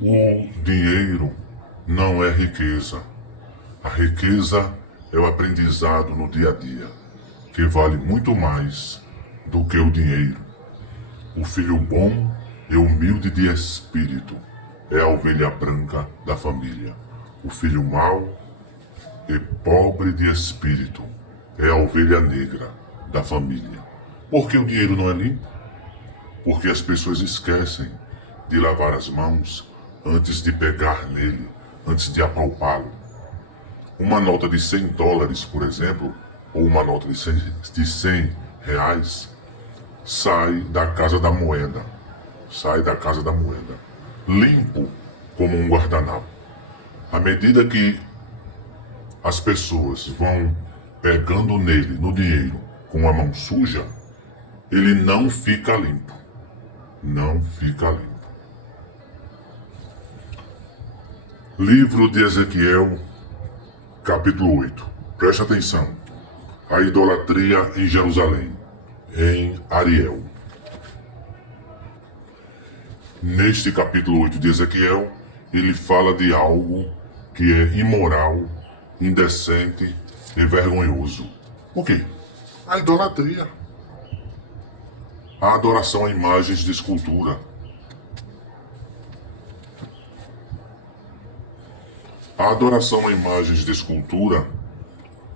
O dinheiro não é riqueza. A riqueza é o aprendizado no dia a dia, que vale muito mais do que o dinheiro. O filho bom e humilde de espírito é a ovelha branca da família. O filho mau e pobre de espírito é a ovelha negra da família. Por que o dinheiro não é limpo? Porque as pessoas esquecem de lavar as mãos antes de pegar nele, antes de apalpá-lo. Uma nota de US$ 100, por exemplo, ou uma nota de 100 reais, sai da casa da moeda. Sai da casa da moeda. Limpo como um guardanapo. À medida que as pessoas vão pegando nele, no dinheiro, com a mão suja, ele não fica limpo. Não fica limpo. Livro de Ezequiel, capítulo 8. Preste atenção. A idolatria em Jerusalém, em Ariel. Neste capítulo 8 de Ezequiel, ele fala de algo que é imoral, indecente e vergonhoso. O quê? A idolatria. A adoração a imagens de escultura. A adoração a imagens de escultura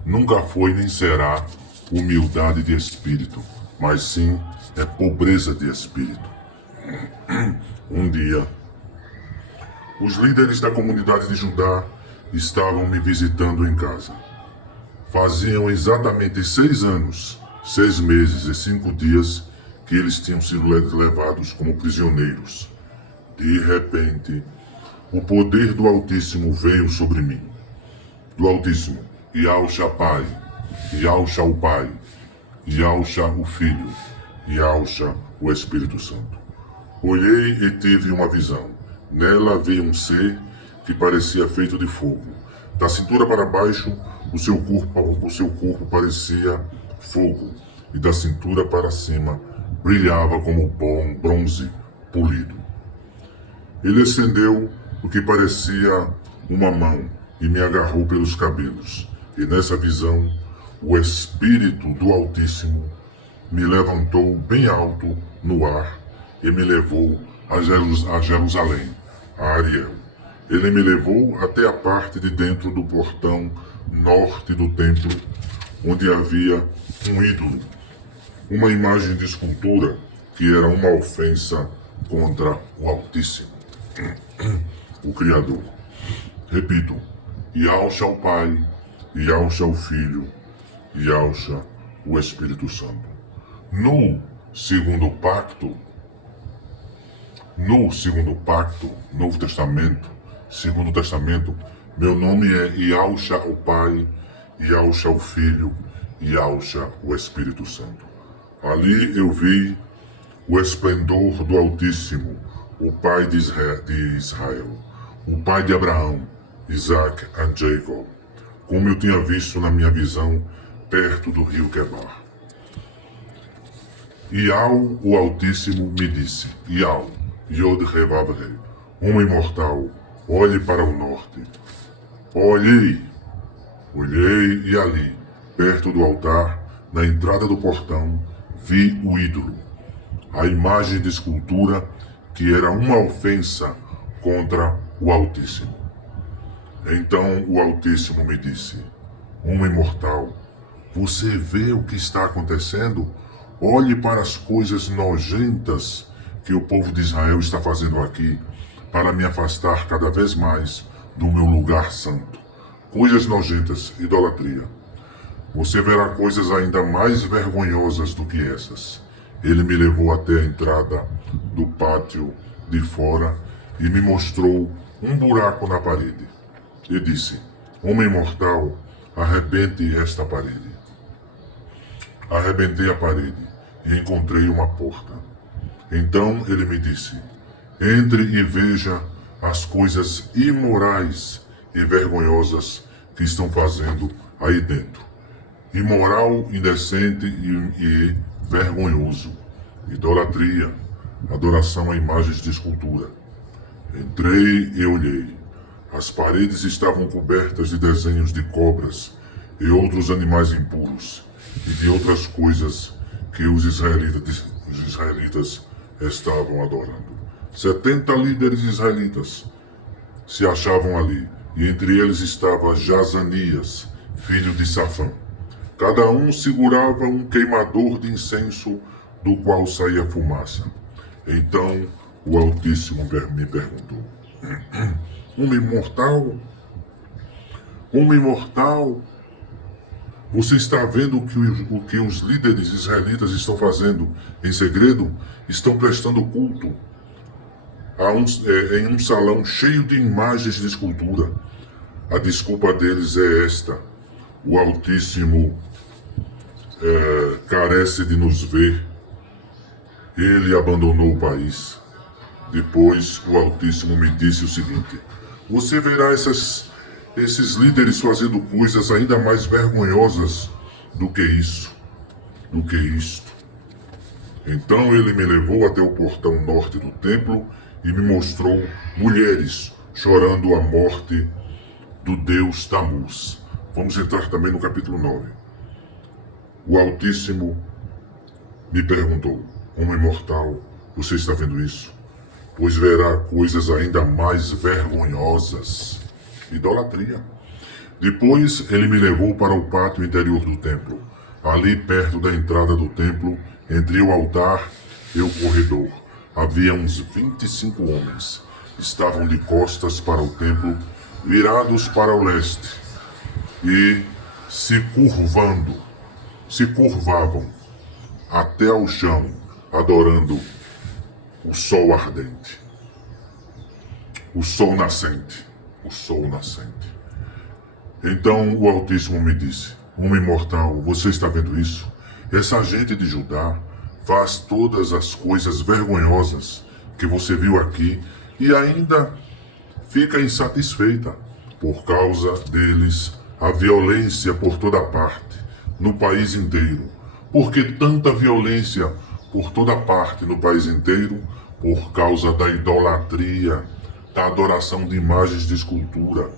nunca foi nem será humildade de espírito, mas sim é pobreza de espírito. Um dia, os líderes da comunidade de Judá estavam me visitando em casa. Faziam exatamente 6 anos, 6 meses e 5 dias que eles tinham sido levados como prisioneiros. De repente, o poder do Altíssimo veio sobre mim. Do Altíssimo, Yahusha Pai, Yahusha o Pai, Yahusha o Filho, Yahusha o Espírito Santo. Olhei e tive uma visão. Nela havia um ser que parecia feito de fogo. Da cintura para baixo, o seu corpo parecia fogo, e da cintura para cima brilhava como bom bronze polido. Ele estendeu o que parecia uma mão e me agarrou pelos cabelos. E nessa visão, o Espírito do Altíssimo me levantou bem alto no ar e me levou a Jerusalém, a Ariel. Ele me levou até a parte de dentro do portão norte do templo, onde havia um ídolo, uma imagem de escultura que era uma ofensa contra o Altíssimo, o Criador. Repito, Yahusha o Pai, Yahusha o Filho, Yahusha o Espírito Santo. No segundo pacto, Novo Testamento, Segundo Testamento, meu nome é Yahusha o Pai, Yahusha o Filho, Yahusha o Espírito Santo. Ali eu vi o esplendor do Altíssimo, o Pai de Israel, o Pai de Abraão, Isaac e Jacob, como eu tinha visto na minha visão perto do rio Quebar. Yahweh, o Altíssimo, me disse, Yahweh, Yod Revav Re, homem mortal, olhe para o norte. Olhei e ali, perto do altar, na entrada do portão, vi o ídolo, a imagem de escultura que era uma ofensa contra o Altíssimo. Então o Altíssimo me disse, homem mortal, você vê o que está acontecendo? Olhe para as coisas nojentas que o povo de Israel está fazendo aqui, para me afastar cada vez mais do meu lugar santo. Coisas nojentas, idolatria. Você verá coisas ainda mais vergonhosas do que essas. Ele me levou até a entrada do pátio de fora e me mostrou um buraco na parede. E disse, homem mortal, arrebente esta parede. Arrebentei a parede e encontrei uma porta. Então ele me disse, entre e veja as coisas imorais e vergonhosas que estão fazendo aí dentro. Imoral, indecente e vergonhoso. Idolatria, adoração a imagens de escultura. Entrei e olhei. As paredes estavam cobertas de desenhos de cobras e outros animais impuros e de outras coisas que os israelitas estavam adorando. 70 líderes israelitas se achavam ali, e entre eles estava Jazanias, filho de Safã. Cada um segurava um queimador de incenso do qual saía fumaça. Então o Altíssimo me perguntou: Homem mortal, você está vendo o que os líderes israelitas estão fazendo em segredo? Estão prestando culto em um salão cheio de imagens de escultura. A desculpa deles é esta: o Altíssimo carece de nos ver. Ele abandonou o país. Depois o Altíssimo me disse o seguinte: você verá esses líderes fazendo coisas ainda mais vergonhosas do que isto. Então ele me levou até o portão norte do templo e me mostrou mulheres chorando a morte do deus Tamuz. Vamos entrar também no capítulo 9. O Altíssimo me perguntou: homem mortal, você está vendo isso? Pois verá coisas ainda mais vergonhosas. Idolatria. Depois ele me levou para o pátio interior do templo. Ali perto da entrada do templo, entre o altar e o corredor, havia uns 25 homens. Estavam de costas para o templo, virados para o leste, e se curvavam até ao chão, adorando o sol ardente, o sol nascente. Então o Altíssimo me disse: homem mortal, você está vendo isso? Essa gente de Judá faz todas as coisas vergonhosas que você viu aqui e ainda fica insatisfeita. Por causa deles, a violência por toda parte, no país inteiro. Por que tanta violência por toda parte no país inteiro? Por causa da idolatria, da adoração de imagens de escultura.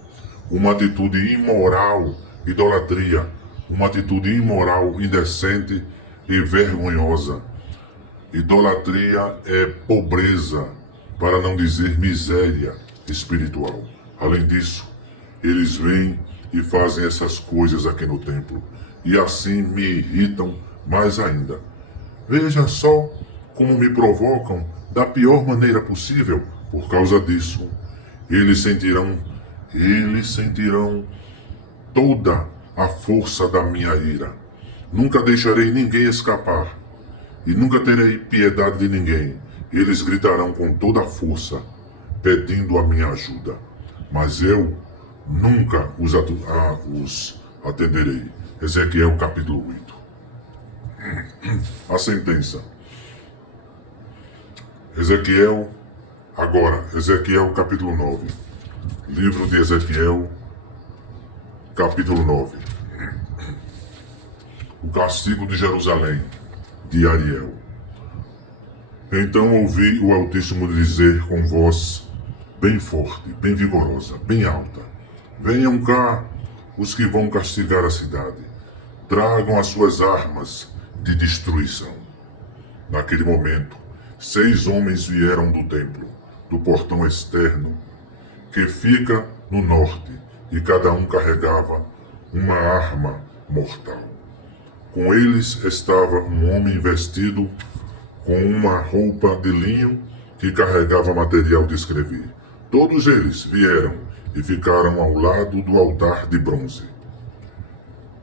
Uma atitude imoral, idolatria, uma atitude imoral, indecente e vergonhosa. Idolatria é pobreza, para não dizer miséria espiritual. Além disso, eles vêm e fazem essas coisas aqui no templo, e assim me irritam mais ainda. Veja só como me provocam da pior maneira possível. Por causa disso, eles sentirão toda a força da minha ira. Nunca deixarei ninguém escapar, e nunca terei piedade de ninguém. Eles gritarão com toda a força, pedindo a minha ajuda, mas eu nunca os atenderei. Ezequiel capítulo 8. A sentença. Ezequiel capítulo 9. Livro de Ezequiel, capítulo 9. O castigo de Jerusalém, de Ariel. Então ouvi o Altíssimo dizer com voz bem forte, bem vigorosa, bem alta: venham cá os que vão castigar a cidade. Tragam as suas armas de destruição. Naquele momento, 6 homens vieram do templo, do portão externo, que fica no norte, e cada um carregava uma arma mortal. Com eles estava um homem vestido com uma roupa de linho que carregava material de escrever. Todos eles vieram e ficaram ao lado do altar de bronze.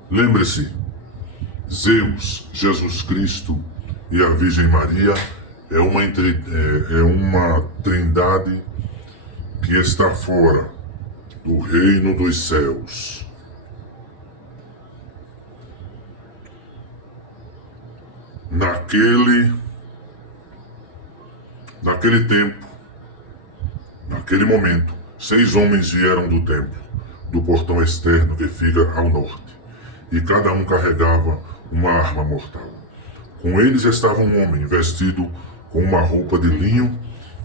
Lembre-se, Zeus, Jesus Cristo e a Virgem Maria é uma trindade que está fora do reino dos céus. Naquele tempo, naquele momento, 6 homens vieram do templo, do portão externo que fica ao norte, e cada um carregava uma arma mortal. Com eles estava um homem vestido com uma roupa de linho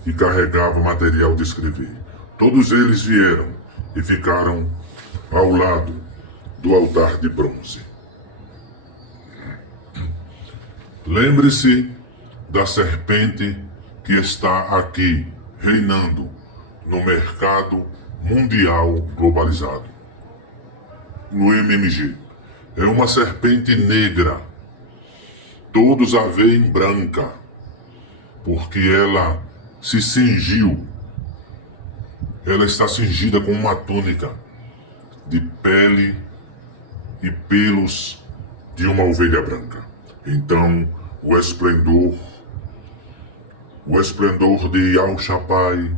e carregava material de escrever. Todos eles vieram e ficaram ao lado do altar de bronze. Lembre-se da serpente que está aqui, reinando no mercado mundial globalizado, no MMG. É uma serpente negra. Todos a veem branca, porque ela se cingiu. Ela está cingida com uma túnica de pele e pelos de uma ovelha branca. Então, o esplendor de Yahshua Pai,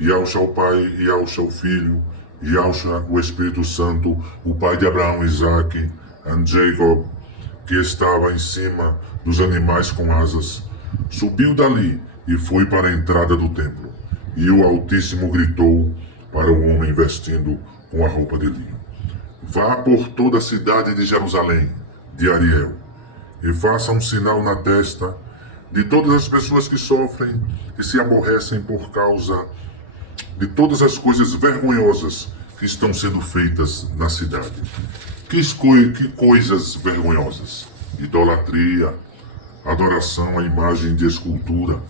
Yahshua o Pai, Yahshua o Filho, Yahshua o Espírito Santo, o Pai de Abraão, Isaac e Jacob, que estava em cima dos animais com asas, subiu dali e foi para a entrada do templo. E o Altíssimo gritou para o homem vestindo com a roupa de linho: vá por toda a cidade de Jerusalém, de Ariel, e faça um sinal na testa de todas as pessoas que sofrem e se aborrecem por causa de todas as coisas vergonhosas que estão sendo feitas na cidade. Que coisas vergonhosas? Idolatria, adoração à imagem de escultura,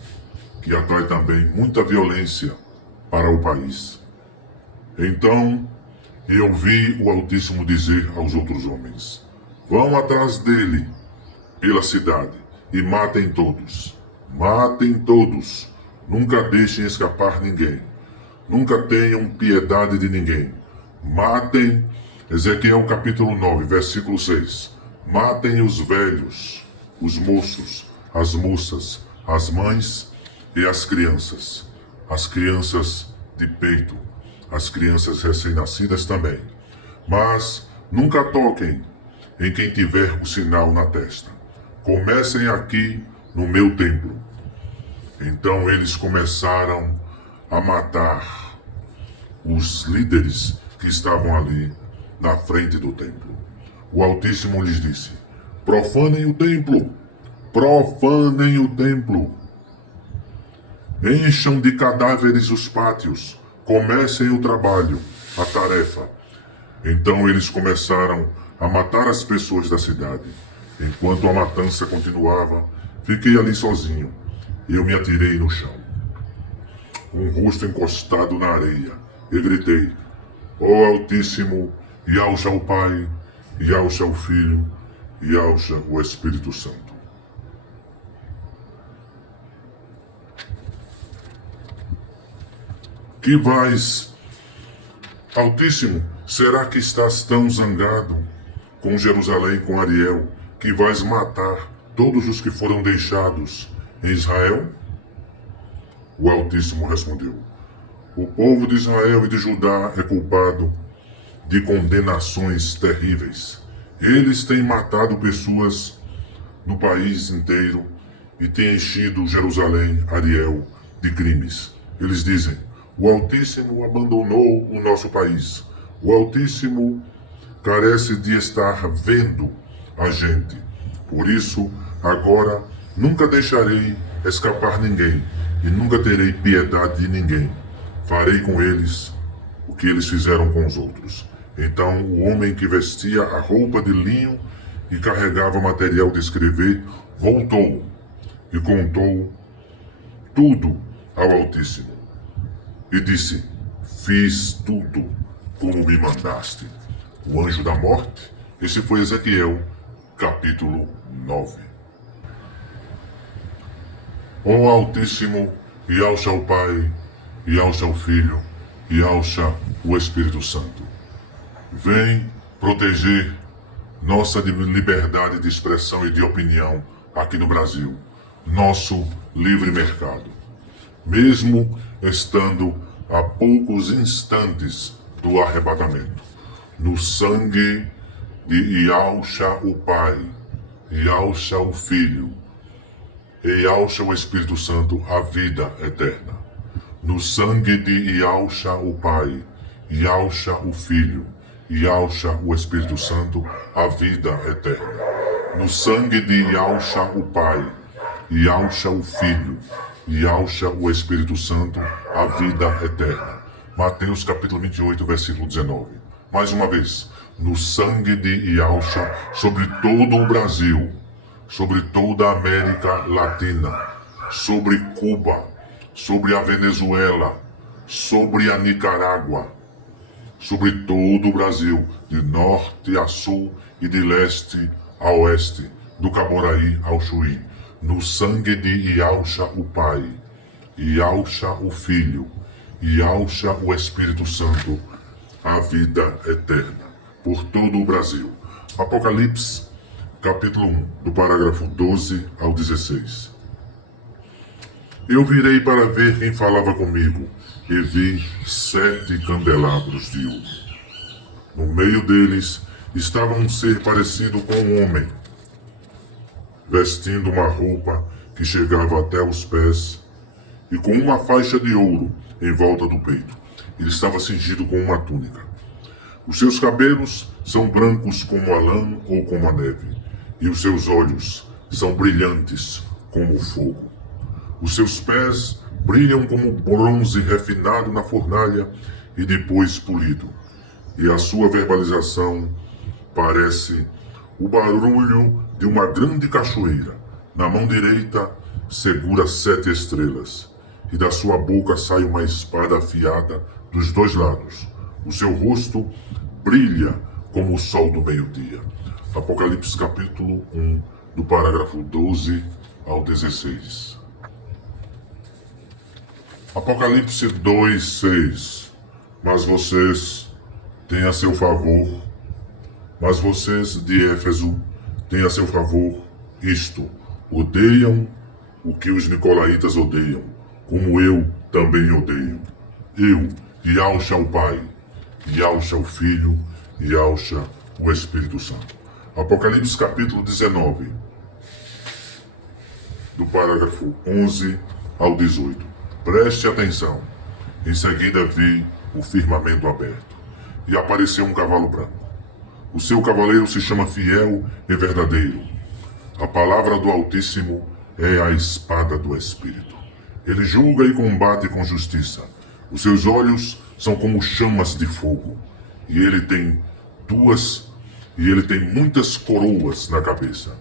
que atrai também muita violência para o país. Então eu vi o Altíssimo dizer aos outros homens: vão atrás dele pela cidade e matem todos. Matem todos. Nunca deixem escapar ninguém. Nunca tenham piedade de ninguém. Matem, Ezequiel capítulo 9, versículo 6. Matem os velhos, os moços, as moças, as mães e as crianças de peito, as crianças recém-nascidas também. Mas nunca toquem em quem tiver o sinal na testa. Comecem aqui no meu templo. Então eles começaram a matar os líderes que estavam ali na frente do templo. O Altíssimo lhes disse: profanem o templo, profanem o templo. Encham de cadáveres os pátios, comecem o trabalho, a tarefa. Então eles começaram a matar as pessoas da cidade. Enquanto a matança continuava, fiquei ali sozinho. Eu me atirei no chão, com o rosto encostado na areia, e gritei: ó Altíssimo, Yahshua o Pai, Yahshua o Filho, Yahshua o Espírito Santo. Que vais, Altíssimo, será que estás tão zangado com Jerusalém, com Ariel, que vais matar todos os que foram deixados em Israel? O Altíssimo respondeu: o povo de Israel e de Judá é culpado de condenações terríveis. Eles têm matado pessoas no país inteiro e têm enchido Jerusalém, Ariel, de crimes. Eles dizem: o Altíssimo abandonou o nosso país. O Altíssimo carece de estar vendo a gente. Por isso, agora nunca deixarei escapar ninguém e nunca terei piedade de ninguém. Farei com eles o que eles fizeram com os outros. Então o homem que vestia a roupa de linho e carregava material de escrever voltou e contou tudo ao Altíssimo. E disse: fiz tudo como me mandaste. O anjo da morte. Esse foi Ezequiel, capítulo 9. Ó Altíssimo, Yahshua o Pai, Yahshua o Filho, Yahshua o Espírito Santo, vem proteger nossa liberdade de expressão e de opinião aqui no Brasil, nosso livre mercado. Mesmo estando a poucos instantes do arrebatamento, no sangue de Yahshua o Pai, Yahshua o Filho e Yahshua o Espírito Santo, a vida eterna. No sangue de Yahshua o Pai, Yahshua o Filho, Yahshua o Espírito Santo, a vida eterna. No sangue de Yahshua o Pai, Yahshua o Filho e Yahshua, o Espírito Santo, a vida eterna. Mateus capítulo 28, versículo 19. Mais uma vez, no sangue de Yahshua sobre todo o Brasil, sobre toda a América Latina, sobre Cuba, sobre a Venezuela, sobre a Nicarágua, sobre todo o Brasil, de norte a sul e de leste a oeste, do Caboraí ao Chuí, no sangue de Yahshua o Pai, Yahshua o Filho, Yahshua o Espírito Santo, a vida eterna, por todo o Brasil. Apocalipse, capítulo 1, do parágrafo 12 ao 16. Eu virei para ver quem falava comigo, e vi 7 candelabros de ouro. No meio deles estava um ser parecido com um homem, vestindo uma roupa que chegava até os pés e com uma faixa de ouro em volta do peito. Ele estava cingido com uma túnica. Os seus cabelos são brancos como a lã ou como a neve, e os seus olhos são brilhantes como o fogo. Os seus pés brilham como bronze refinado na fornalha e depois polido, e a sua verbalização parece o barulho de uma grande cachoeira. Na mão direita segura 7 estrelas, e da sua boca sai uma espada afiada dos 2 lados. O seu rosto brilha como o sol do meio-dia. Apocalipse capítulo 1, do parágrafo 12 ao 16. Apocalipse 2:6. Mas vocês têm a seu favor, mas vocês de Éfeso têm a seu favor isto: odeiam o que os nicolaítas odeiam, como eu também odeio. Eu, Yahshua o Pai, Yahshua o Filho, Yahshua o Espírito Santo. Apocalipse capítulo 19, do parágrafo 11 ao 18. Preste atenção. Em seguida vi o firmamento aberto, e apareceu um cavalo branco. O seu cavaleiro se chama Fiel e Verdadeiro. A palavra do Altíssimo é a espada do Espírito. Ele julga e combate com justiça. Os seus olhos são como chamas de fogo, e ele tem muitas coroas na cabeça.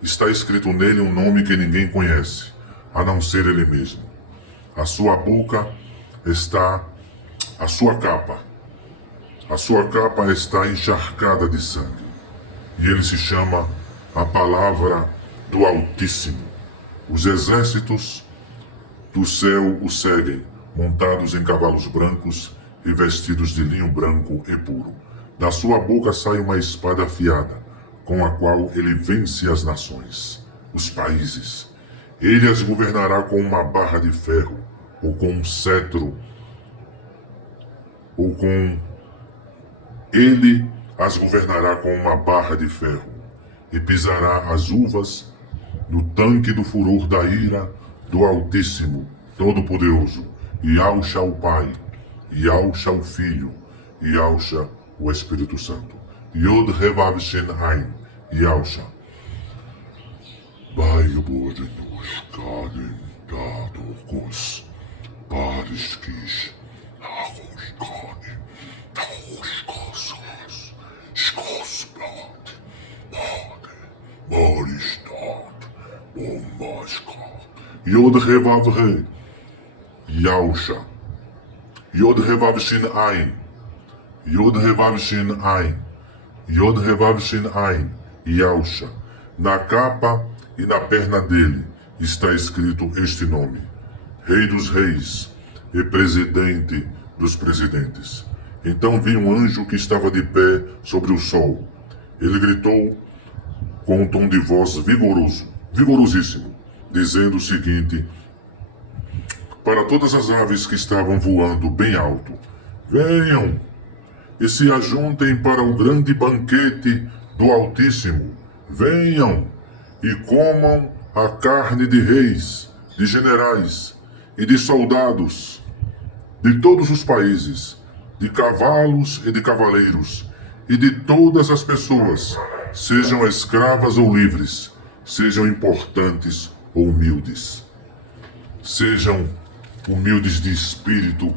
Está escrito nele um nome que ninguém conhece, a não ser ele mesmo. A sua boca está a sua capa está encharcada de sangue, e ele se chama a palavra do Altíssimo. Os exércitos do céu o seguem, montados em cavalos brancos e vestidos de linho branco e puro. Da sua boca sai uma espada afiada, com a qual ele vence as nações, os países. Ele as governará com uma barra de ferro, ou com um cetro, Ele as governará com uma barra de ferro, e pisará as uvas no tanque do furor da ira do Altíssimo, Todo-Poderoso, Yahshua o Pai, Yahshua o Filho, Yahshua o Espírito Santo. Yod Revav Shin Ain, Yahshua. Baio-Bode nos Kaden Dadokos, Pariskis, Agoskane, Agoskasas, Skosblad, Bade, Maristat, Bombaska, Yod Revav Re, Yahshua. Yod Revav Shin Ain, Yod Revav Shin Ain, Yod Revav Shin Ain, Yahshua. Na capa e na perna dele está escrito este nome: Rei dos Reis e Presidente dos Presidentes. Então vi um anjo que estava de pé sobre o sol. Ele gritou com um tom de voz vigorosíssimo, dizendo o seguinte para todas as aves que estavam voando bem alto: venham e se ajuntem para o grande banquete do Altíssimo. Venham e comam a carne de reis, de generais e de soldados, de todos os países, de cavalos e de cavaleiros, e de todas as pessoas, sejam escravas ou livres, sejam importantes ou humildes. sejam humildes de espírito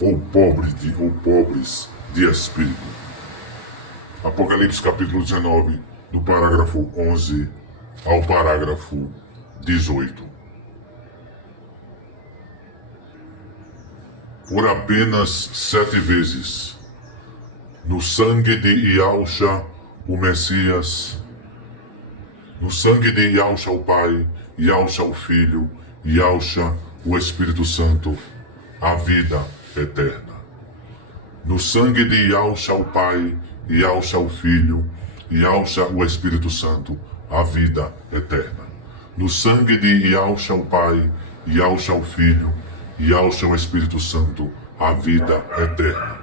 ou pobres de espírito. Apocalipse capítulo 19, do parágrafo 11 ao parágrafo 18. Por apenas 7 vezes, no sangue de Yahushua, o Messias, no sangue de Yahushua o Pai, Yahushua o Filho, Yahushua o Espírito Santo, a vida eterna. No sangue de Yahushua o Pai, Yahushua o Filho, Yahushua o Espírito Santo, a vida eterna. No sangue de Yahushua o Pai, Yahushua o Filho, Yahushua o Espírito Santo, a vida eterna.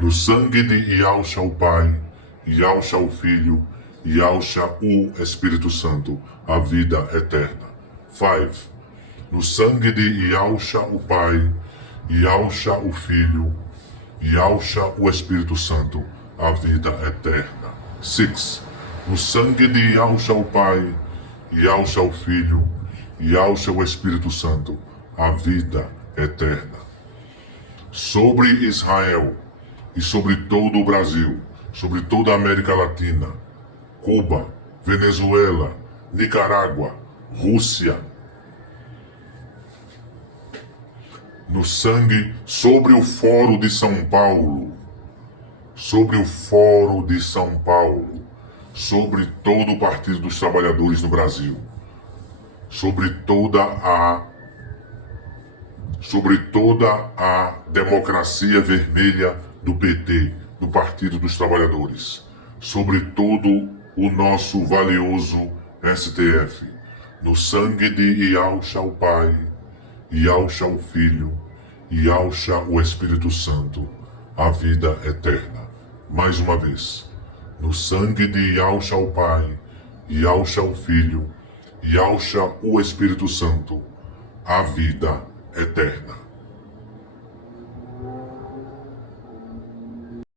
No sangue de Yahushua o Pai, Yahushua o Filho, Yahushua o Espírito Santo, a vida eterna. 5. No sangue de Yahushua o Pai, Yahushua o Filho, Yahushua o Espírito Santo, a vida eterna. 6. No sangue de Yahushua o Pai, Yahushua o Filho, Yahushua o Espírito Santo, a vida eterna. Sobre Israel e sobre todo o Brasil, sobre toda a América Latina, Cuba, Venezuela, Nicarágua, Rússia, no sangue, sobre o Fórum de São Paulo, sobre o Fórum de São Paulo, sobre todo o Partido dos Trabalhadores no Brasil, sobre toda a democracia vermelha do PT, do Partido dos Trabalhadores, sobre todo o nosso valioso STF, no sangue de Yahushua o Pai, Yahushua o Filho, Yahushua o Espírito Santo, a vida eterna. Mais uma vez, no sangue de Yahushua o Pai, Yahushua o Filho, Yahushua o Espírito Santo, a vida eterna.